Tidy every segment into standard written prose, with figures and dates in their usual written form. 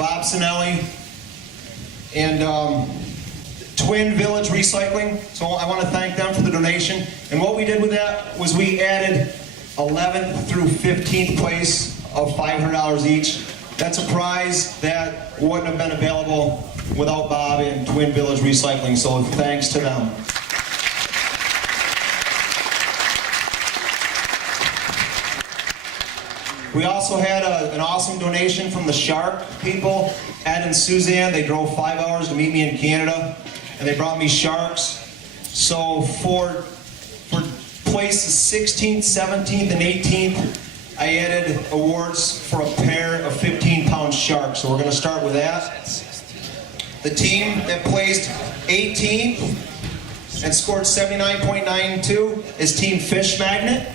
Bob Sinelli, and Twin Village Recycling. So I want to thank them for the donation. And what we did with that was we added 11th through 15th place of $500 each. That's a prize that wouldn't have been available without Bob and Twin Village Recycling. So thanks to them. We also had an awesome donation from the Shark people, Ed and Suzanne. They drove 5 hours to meet me in Canada, and they brought me sharks. So for places 16th, 17th, and 18th, I added awards for a pair of 15-pound sharks. So we're going to start with that. The team that placed 18th and scored 79.92 is Team Fish Magnet.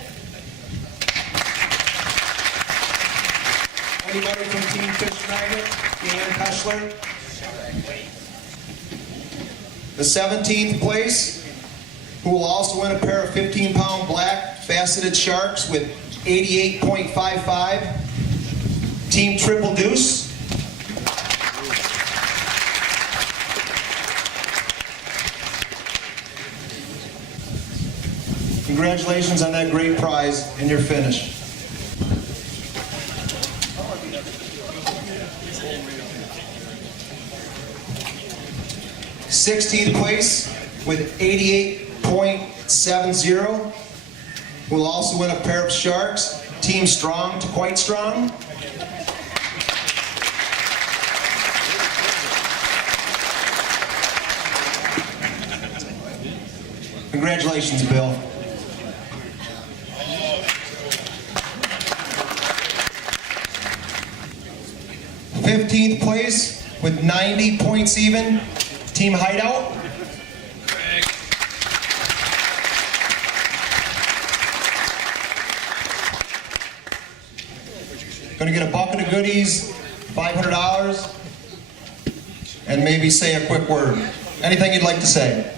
Anybody from Team Fish Magnet? Dan Peschler. The 17th place, who will also win a pair of 15-pound black faceted sharks with 88.55, Team Triple Deuce. Congratulations on that great prize and your finish. 16th place with 88.70 will also win a pair of sharks. Team Strong to Quite Strong. Congratulations, Bill. '15th place with 90 points even, Team Hideout. Going to get a bucket of goodies, $500, and maybe say a quick word. Anything you'd like to say?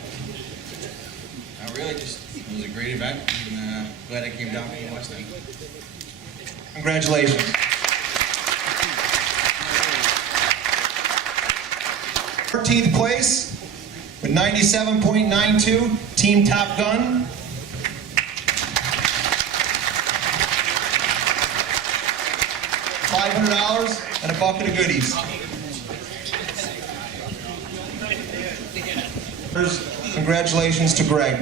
Not really, just it was a great event, and glad I came down from West End. Congratulations. 14th place with 97.92, Team Top Gun. $500 and a bucket of goodies. Congratulations to Greg.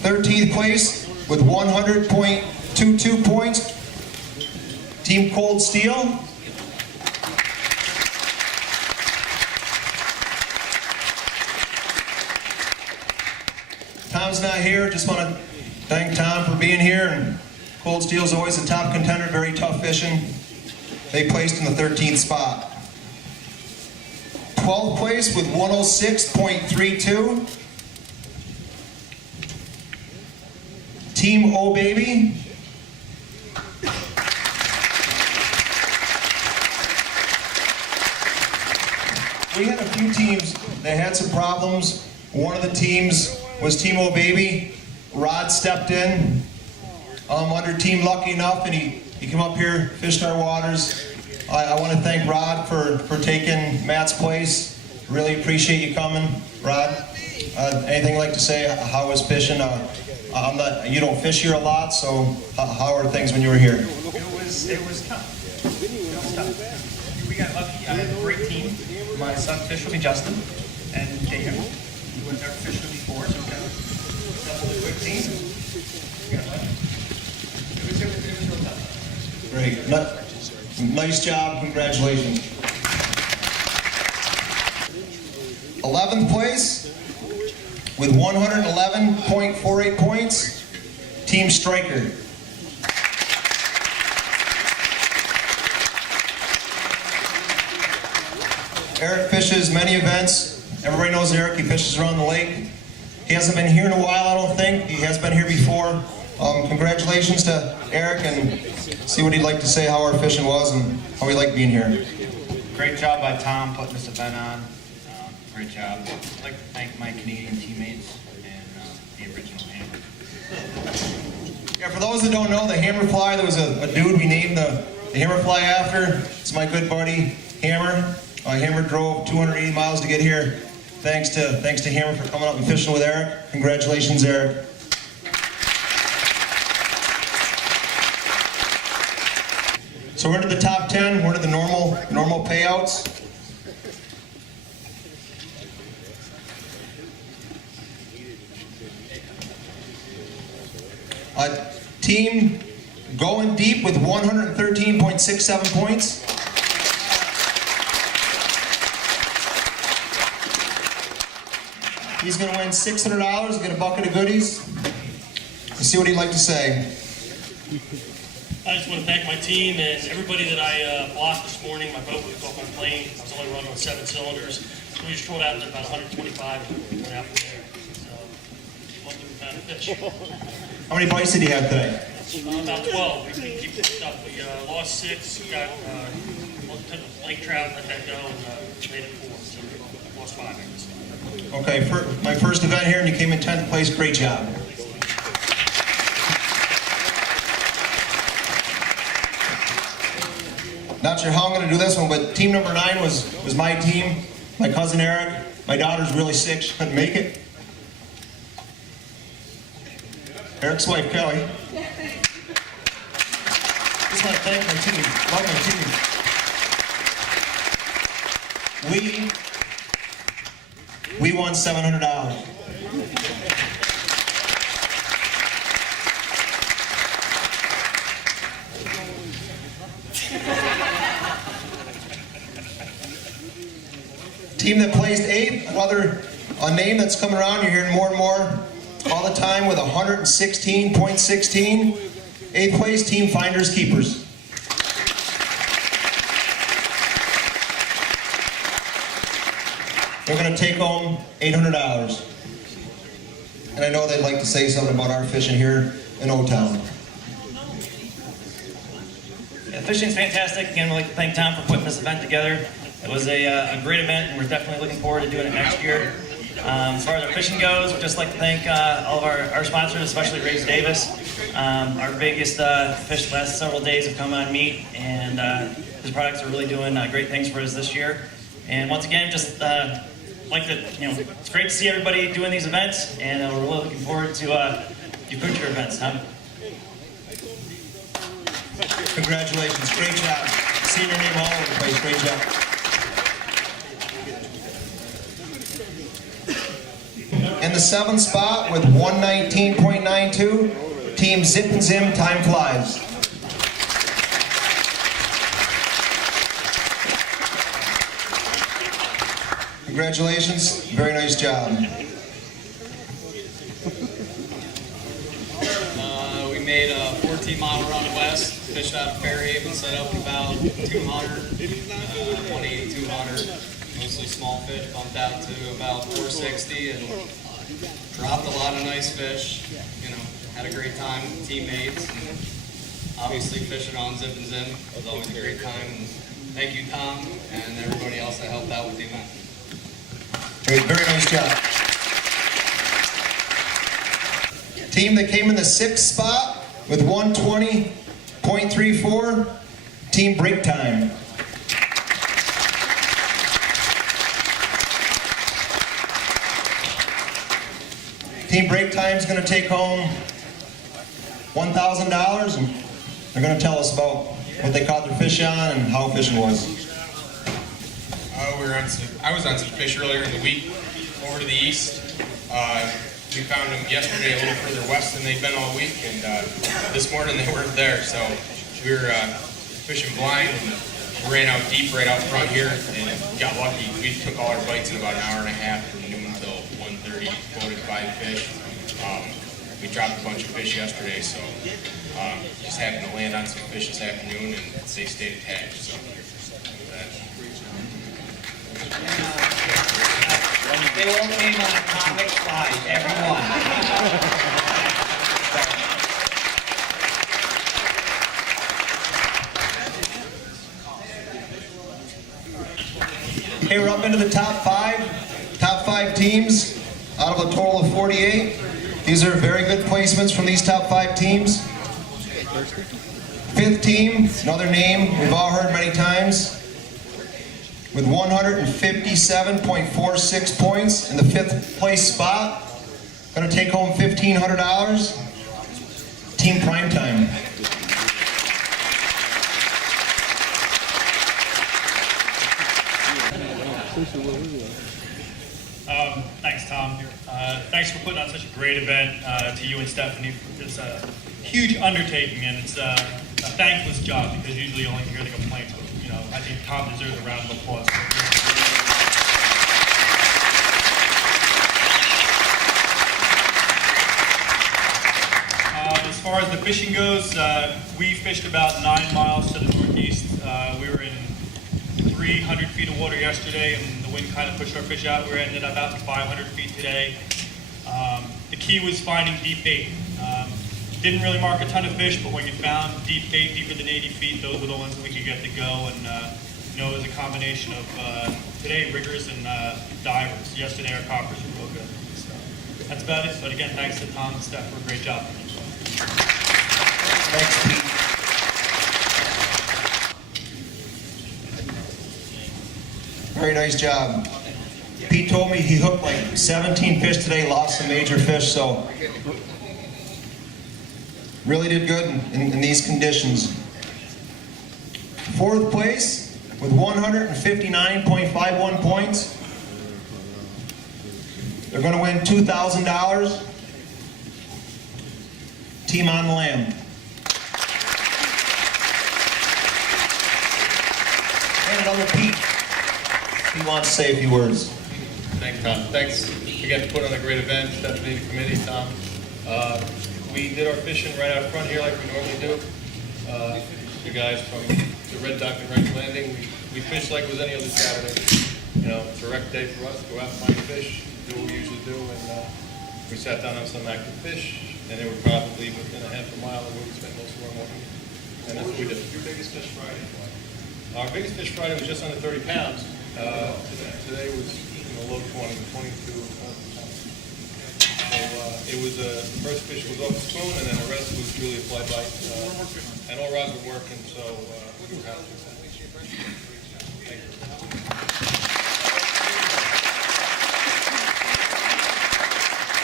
13th place with 100.22 points, Team Cold Steel. Tom's not here, just want to thank Tom for being here. And Cold Steel is always a top contender, very tough fishing. They placed in the 13th spot. 12th place with 106.32. Team Oh Baby. We had a few teams that had some problems. One of the teams was Team Oh Baby. Rod stepped in under Team Lucky Enough, and he came up here, fished our waters. I want to thank Rod for taking Matt's place. Really appreciate you coming, Rod. Anything you'd like to say? How was fishing? You don't fish here a lot, so how are things when you were here? It was tough. We got lucky. I had a great team. My son fished with me, Justin, and Dan, who had never fished with me before, so we got a quick team. We got lucky. It was real tough. Great. Nice job. Congratulations. 11th place with 111.48 points, Team Striker. Eric fishes many events. Everybody knows Eric. He fishes around the lake. He hasn't been here in a while, I don't think. He has been here before. Congratulations to Eric, and see what he'd like to say, how our fishing was and how we like being here. Great job by Tom putting this event on. Great job. I'd like to thank my Canadian teammates and the original hammer. Yeah, for those that don't know, the hammerfly, there was a dude we named the the hammer fly after, it's my good buddy, Hammer. Hammer drove 280 miles to get here. Thanks to Hammer for coming up and fishing with Eric. Congratulations, Eric. So we're into the top 10. We're into the normal payouts. Team going deep with 113.67 points. He's going to win $600 and get a bucket of goodies. Let's see what he'd like to say. I just want to thank my team and everybody that I blocked this morning. My boat was off my plane. I was only running on 7 cylinders. So we just trolled out to about 125 and went out from there. So, hopefully we found a fish. How many bites did he have today? About 12. We can keep this stuff. We lost 6, got took a lake trout, let that go, and made it 4. So we lost 5, I guess. Okay, my first event here, and you came in 10th place. Great job. Not sure how I'm going to do this one, but team number 9 was my team. My cousin Eric. My daughter's really sick. She couldn't make it. Eric's wife, Kelly. Just want to thank my team. Love my team. We won $700. Team that placed 8th, a name that's coming around, you're hearing more and more all the time with 116.16. 8th place, Team Finders Keepers. They're going to take home $800. And I know they'd like to say something about our fishing here in O-Town. Yeah, fishing's fantastic. Again, we'd like to thank Tom for putting this event together. It was a great event, and we're definitely looking forward to doing it next year. As far as our fishing goes, we'd just like to thank all of our sponsors, especially Ray Davis. Our biggest fish the last several days have come on meat, and his products are really doing great things for us this year. And once again, just like to, it's great to see everybody doing these events, and we're really looking forward to your future events. Congratulations, great job. Seeing your name all over the place, great job. In the 7th spot with 119.92, Team Zip and Zim Time Flies. Congratulations, very nice job. We made a 14-mile run west, fished out of Fairhaven, set up about 200, 180, 200, mostly small fish, bumped out to about 460, and dropped a lot of nice fish. Had a great time with teammates, and obviously fishing on Zip and Zim was always a great time. And thank you, Tom, and everybody else that helped out with the event. Great, very nice job. Team that came in the 6th spot with 120.34, Team Break Time. Team Break Time is going to take home $1,000, and they're going to tell us about what they caught their fish on and how fishing was. I was on some fish earlier in the week over to the east. We found them yesterday a little further west than they've been all week, and this morning they weren't there. So we were fishing blind and ran out deep right out front here and got lucky. We took all our bites in about an hour and a half from noon until 1:30, quoted 5 fish. We dropped a bunch of fish yesterday, so just happened to land on some fish this afternoon, and they stayed attached. So. They all came on a comic slide, everyone. Okay, we're up into the top 5 teams out of a total of 48. These are very good placements from these top 5 teams. Fifth team, another name we've all heard many times, with 157.46 points in the 5th place spot. Gonna take home $1,500. Team Primetime. Thanks, Tom. Thanks for putting on such a great event, to you and Stephanie. It's a huge undertaking, and it's a thankless job because usually you only hear the complaints. But, you know, I think Tom deserves a round of applause. As far as the fishing goes, we fished about 9 miles to the northeast. We were in 300 feet of water yesterday, and the wind kind of pushed our fish out. We ended up out to 500 feet today. The key was finding deep bait. Didn't really mark a ton of fish, but when you found deep bait deeper than 80 feet, those were the ones that we could get to go. And you know, it was a combination of today riggers and divers. Yesterday our coppers were real good. So that's about it. But again, thanks to Tom and Steph for a great job. Thanks, Pete. Very nice job. Pete told me he hooked like 17 fish today, lost some major fish, so really did good in these conditions. 4th place with 159.51 points. They're going to win $2,000. Team on the Lamb. And another Pete. He wants to say a few words. Thanks, Tom. Thanks again for putting on a great event. Stephanie, the committee, Tom. We did our fishing right out front here like we normally do. The guys from the Red Duck and Red Landing, we fished like it was any other Saturday. You know, it's a rec day for us. Go out and find fish, do what we usually do, and we sat down on some active fish, and they were probably within a half a mile of where we spent most of our morning. And that's what we did. Your biggest fish Friday? Our biggest fish Friday was just under 30 pounds. Today was low 20, 22. So it was the first fish was off the spoon, and then the rest was really a fly bite. And all rods were working, so we were happy with that. Thank you.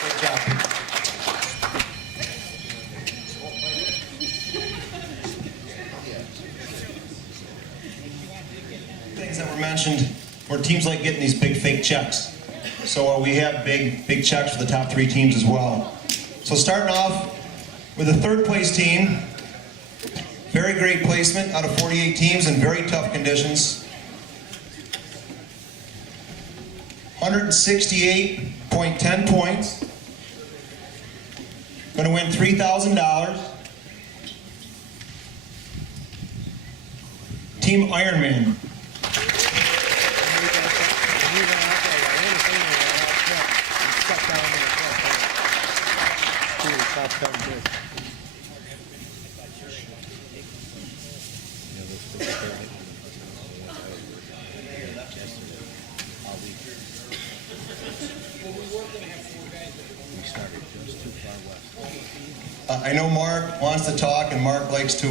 Good job. Things that were mentioned were teams like getting these big fake checks. So we have big checks for the top 3 teams as well. So starting off with the 3rd place team, very great placement out of 48 teams in very tough conditions. 168.10 points. Going to win $3,000. Team Ironman. I know Mark wants to talk, and Mark likes to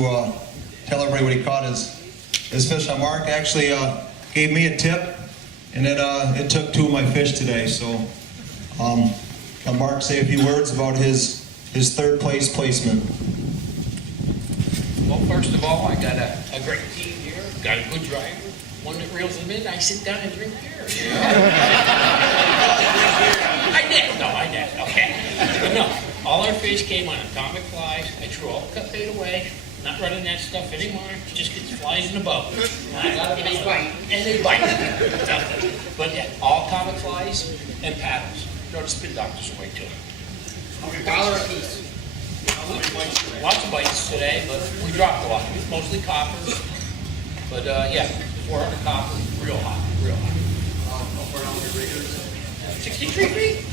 tell everybody what he caught his fish on. Mark actually gave me a tip, and it took 2 of my fish today. So Mark, say a few words about his 3rd place placement. Well, first of all, I got a great team here, got a good driver, one that reels them in. I sit down and drink beer. I did, okay. But no, all our fish came on atomic flies. I threw all the cut bait away, not running that stuff anymore. It just gets flies in the boat. And they bite. But yeah, all atomic flies and paddles. Throw the spin doctors away too. $1 a piece. Lots of bites today, but we dropped a lot. Mostly coppers. But yeah, 400 copper, real hot, real hot. 63 feet.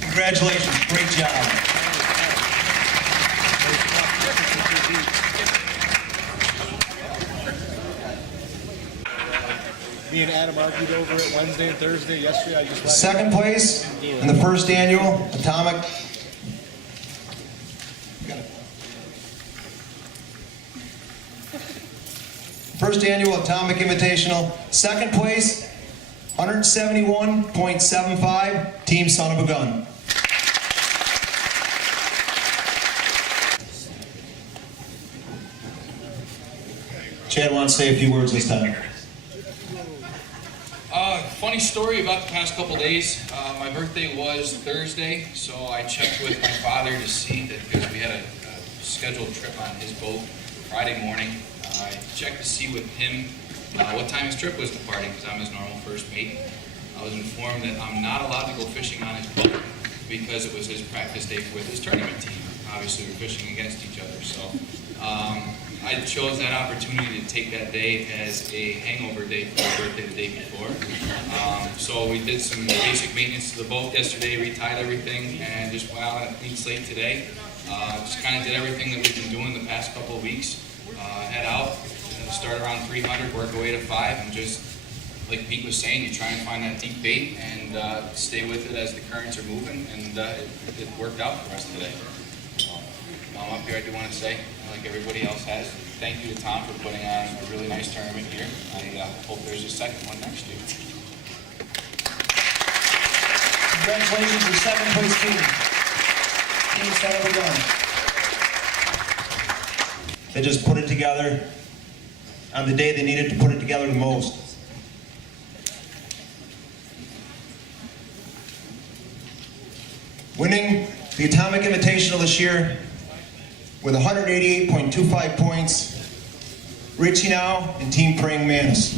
Congratulations, great job. Me and Adam argued over it Wednesday and Thursday. Yesterday, I just let 2nd place in the 1st annual Atomic First annual Atomic Invitational, second place, 171.75, Team Son of a Gun. Chad wants to say a few words this time. Funny story about the past couple days. My birthday was Thursday, so I checked with my father to see that, because we had a scheduled trip on his boat Friday morning. I checked to see with him what time his trip was departing, because I'm his normal first mate. I was informed that I'm not allowed to go fishing on his boat because it was his practice day with his tournament team. Obviously, we're fishing against each other, so I chose that opportunity to take that day as a hangover day for my birthday the day before. So we did some basic maintenance to the boat yesterday, retied everything, and just went out on a clean slate today. Just kind of did everything that we've been doing the past couple of weeks. Head out, start around 300, work our way to 5, and just, like Pete was saying, you try and find that deep bait and stay with it as the currents are moving, and it worked out for us today. While I'm up here, I do want to say, like everybody else has, thank you to Tom for putting on a really nice tournament here. I hope there's a second one next year. Congratulations to second place team. Team Son of a Gun. They just put it together on the day they needed to put it together the most. Winning the Atomic Invitational this year with 188.25 points, Rich Nau and Team Praying Mantis.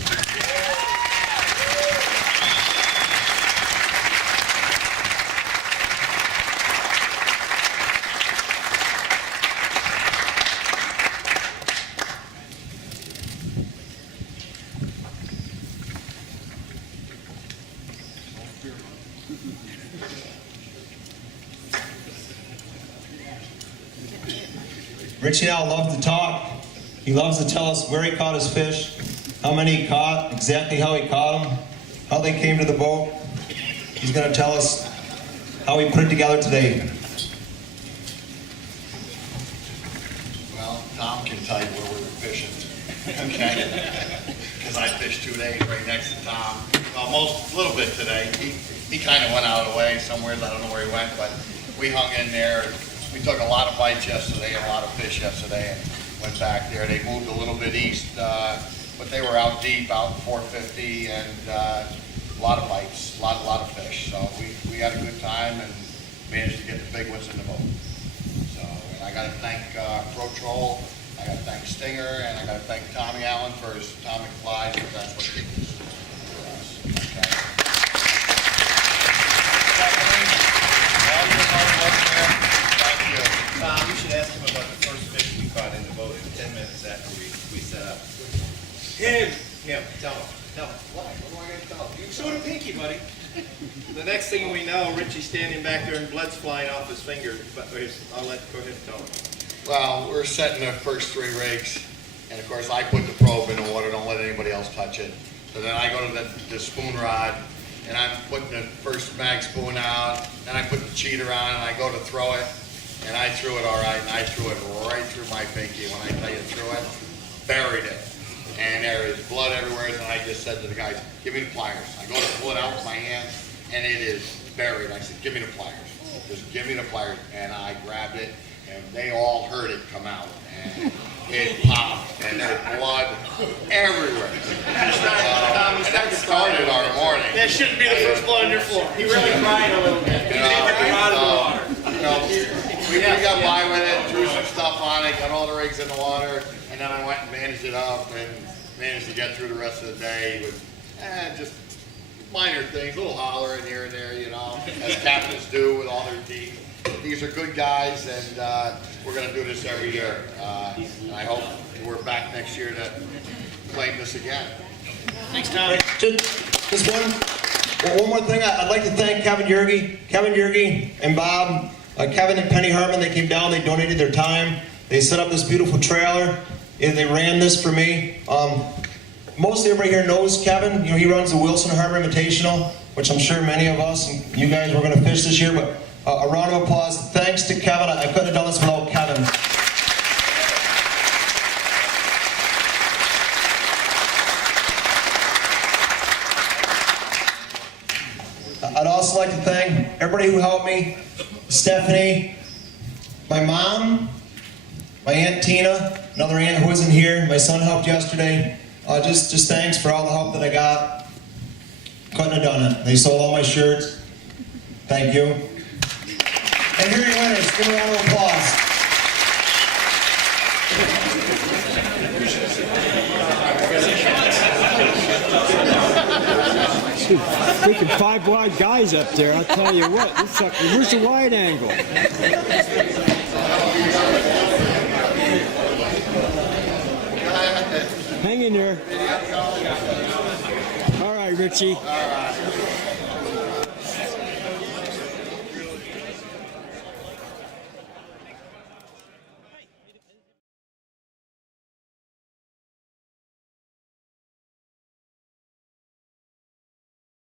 Rich Nau loves to talk. He loves to tell us where he caught his fish, how many he caught, exactly how he caught them, how they came to the boat. He's going to tell us how he put it together today. Well, Tom can tell you where we were fishing, okay? Because I fished 2 days right next to Tom. Well, a little bit today. He kind of went out of the way somewhere. I don't know where he went, but we hung in there. We took a lot of bites yesterday and a lot of fish yesterday and went back there. They moved a little bit east, but they were out deep, out 450, and a lot of bites, a lot of fish. So we had a good time and managed to get the big ones in the boat. So, and I got to thank Pro Troll, I got to thank Stinger, and I got to thank Tommy Allen for his atomic flies, because that's what he did for us. Okay. All your hard work there. Tom, you should ask him about the first fish we caught in the boat in 10 minutes after we set up. Him, tell him. Why? What do I got to tell you? Show the pinky, buddy. The next thing we know, Richie's standing back there and blood's flying off his finger. But go ahead and tell him. Well, we're setting the first 3 rigs, and of course I put the probe in the water, don't let anybody else touch it. So then I go to the spoon rod, and I'm putting the first mag spoon out, then I put the cheater on, and I go to throw it. And I threw it all right, and I threw it right through my pinky. When I tell you threw it, buried it. And there is blood everywhere, and I just said to the guys, give me the pliers. I go to pull it out with my hand, and it is buried. I said, give me the pliers. Just give me the pliers. And I grabbed it, and they all heard it come out. And it popped, and there's blood everywhere. And that started our morning. That shouldn't be the first blood on your floor. He really cried a little bit. He took him out of the water. We got by with it, threw some stuff on it, got all the rigs in the water, and then I went and managed it up and managed to get through the rest of the day with just minor things, a little hollering here and there, as captains do with all their team. These are good guys, and we're going to do this every year. And I hope we're back next year to claim this again. Thanks, Tom. Just one more thing. I'd like to thank Kevin Yergy and Bob. Kevin and Penny Harmon, they came down, they donated their time. They set up this beautiful trailer. And they ran this for me. Most everybody here knows Kevin. He runs the Wilson Harbor Invitational, which I'm sure many of us and you guys were going to fish this year. But a round of applause. Thanks to Kevin. I couldn't have done this without Kevin. everybody who helped me, Stephanie, my mom, my Aunt Tina, another aunt who isn't here, my son helped yesterday. Just thanks for all the help that I got. Couldn't have done it. They sold all my shirts. Thank you. And here are your winners. Give them a round of applause. Freaking 5 wide guys up there, I'll tell you what. Where's the wide angle? Hang in there. All right, Richie.